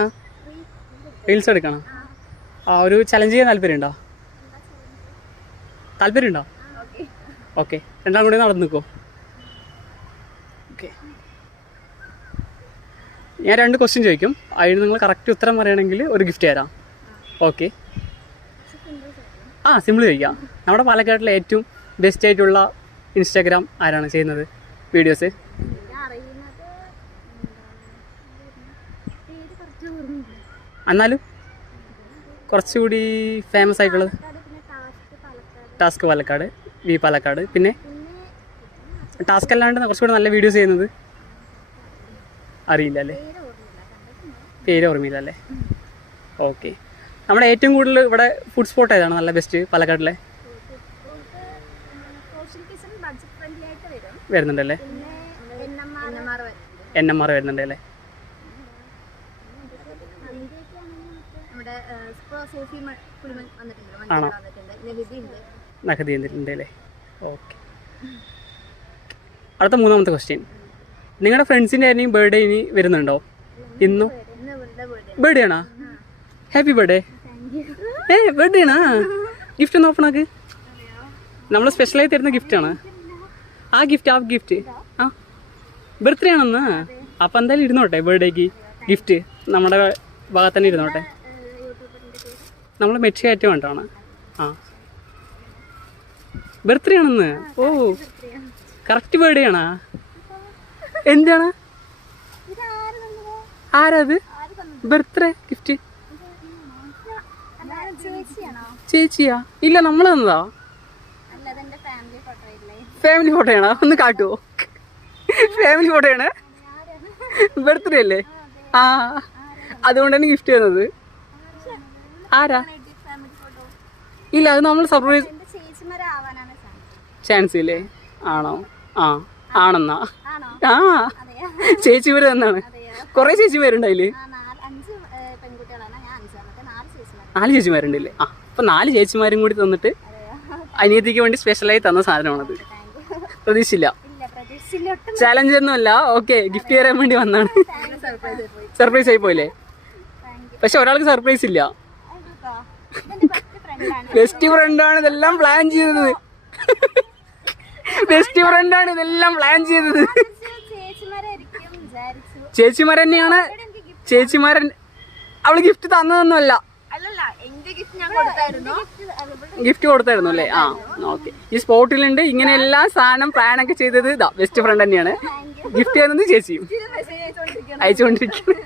ആ റീൽസ് എടുക്കണം. ആ ഒരു ചലഞ്ച് ചെയ്യാൻ താല്പര്യമുണ്ടോ? താല്പര്യമുണ്ടോ? ഓക്കെ, രണ്ടാം കൂടി നടന്നു നിൽക്കുമോ? ഓക്കെ, ഞാൻ 2 ക്വസ്റ്റ്യൻ ചോദിക്കും. അതിന് നിങ്ങൾ കറക്റ്റ് ഉത്തരം പറയുകയാണെങ്കിൽ ഒരു ഗിഫ്റ്റ് തരാം. ഓക്കെ, ആ സിമ്പിൾ ചോദിക്കാം. നമ്മുടെ പാലക്കാട്ടിലെ ഏറ്റവും ബെസ്റ്റ് ആയിട്ടുള്ള ഇൻസ്റ്റാഗ്രാം ആരാണ് ചെയ്യുന്നത് വീഡിയോസ്? എന്നാലും കുറച്ചുകൂടി ഫേമസ് ആയിട്ടുള്ളത് ടാസ്ക് പാലക്കാട്, വി പാലക്കാട്. പിന്നെ ടാസ്ക് അല്ലാണ്ട് കുറച്ചുകൂടി നല്ല വീഡിയോസ് ചെയ്യുന്നത് അറിയില്ല അല്ലേ? പേര് ഓർമ്മയില്ല അല്ലേ? ഓക്കെ, നമ്മുടെ ഏറ്റവും കൂടുതൽ ഇവിടെ ഫുഡ് സ്പോട്ട് ഏതാണ് നല്ല ബെസ്റ്റ് പാലക്കാട്ടിലെ? വരുന്നുണ്ടല്ലേ? NMR വരുന്നുണ്ട് അല്ലേ? ആണോ? നഹദി വന്നിട്ടുണ്ട് അല്ലേ? ഓക്കെ, അടുത്ത 3ാമത്തെ ക്വസ്റ്റ്യൻ. നിങ്ങളുടെ ഫ്രണ്ട്സിൻ്റെ ആരെയും ബർത്ത്ഡേ ഇനി വരുന്നുണ്ടോ? ഇന്നും ബർത്ത്ഡേ ആണോ? Happy birthday. ബർത്ത്ഡേ ആണോ? ഗിഫ്റ്റ് ഒന്ന് ഓപ്പൺ ആക്ക്. നമ്മൾ സ്പെഷ്യലായി തരുന്ന ഗിഫ്റ്റാണ്. ആ ഗിഫ്റ്റ് ആ ബർത്ത്ഡേ ആണെന്ന്. അപ്പം എന്തായാലും ഇരുന്നോട്ടെ, ബർത്ത്ഡേക്ക് ഗിഫ്റ്റ് നമ്മുടെ ഭാഗത്ത് തന്നെ ഇരുന്നോട്ടെ. നമ്മൾ മെച്ച് കയറ്റം വേണ്ടാണ്. ആ ബർത്ത്ഡേ ആണെന്ന്. ഓ കറക്റ്റ് ബർത്ത്ഡേ ആണോ? എന്താണ്? ആരാത് ബർത്ത്ഡേ ഗിഫ്റ്റ്? ചേച്ചിയാ? ഇല്ല, നമ്മൾ തന്നതാ. ഫാമിലി ഫോട്ടോയാണോ? ഒന്ന് കാട്ടുവോ? ഫാമിലി ഫോട്ടോയാണ്, ബർത്ത്ഡേ അല്ലേ? ആ അതുകൊണ്ടാണ് ഗിഫ്റ്റ് തന്നത്. ആരാ? ഇല്ല, അത് നമ്മൾ സർപ്രൈസ് ചാൻസ് ഇല്ലേ? ആണോ? ആ ആണെന്നാ? ആ ചേച്ചി പേര് തന്നാണ്. കുറെ ചേച്ചിമാരുണ്ടായില്ലേ? 4 ചേച്ചിമാരുണ്ടല്ലേ? ആ അപ്പൊ 4 ചേച്ചിമാരും കൂടി തന്നിട്ട് അനിയത്തിക്ക് വേണ്ടി സ്പെഷ്യലായി തന്ന സാധനമാണത്. പ്രതീക്ഷിച്ചില്ല, ചാലഞ്ച് ഒന്നുമല്ല. ഓക്കെ, ഗിഫ്റ്റ് തരാൻ വേണ്ടി വന്നാണ്. സർപ്രൈസ് ആയി പോയില്ലേ? പക്ഷെ ഒരാൾക്ക് സർപ്രൈസ് ഇല്ല. ബെസ്റ്റ് ഫ്രണ്ടാണ് ഇതെല്ലാം പ്ലാൻ ചെയ്തത്. ബെസ്റ്റ് ഫ്രണ്ടാണ് ഇതെല്ലാം പ്ലാൻ ചെയ്തത്. ചേച്ചിമാർ തന്നെയാണ്. ചേച്ചിമാരൻ അവള് ഗിഫ്റ്റ് തന്നതൊന്നുമല്ല. ഗിഫ്റ്റ് കൊടുത്തായിരുന്നു അല്ലേ? ആ ഓക്കെ. ഈ സ്പോട്ടിലുണ്ട് ഇങ്ങനെ എല്ലാ സാധനം പ്ലാനൊക്കെ ചെയ്തത് ഇതാ ബെസ്റ്റ് ഫ്രണ്ട് തന്നെയാണ്. ഗിഫ്റ്റ് ചെയ്യുന്നത് ചേച്ചിയും അയച്ചുകൊണ്ടിരിക്കുന്നത്.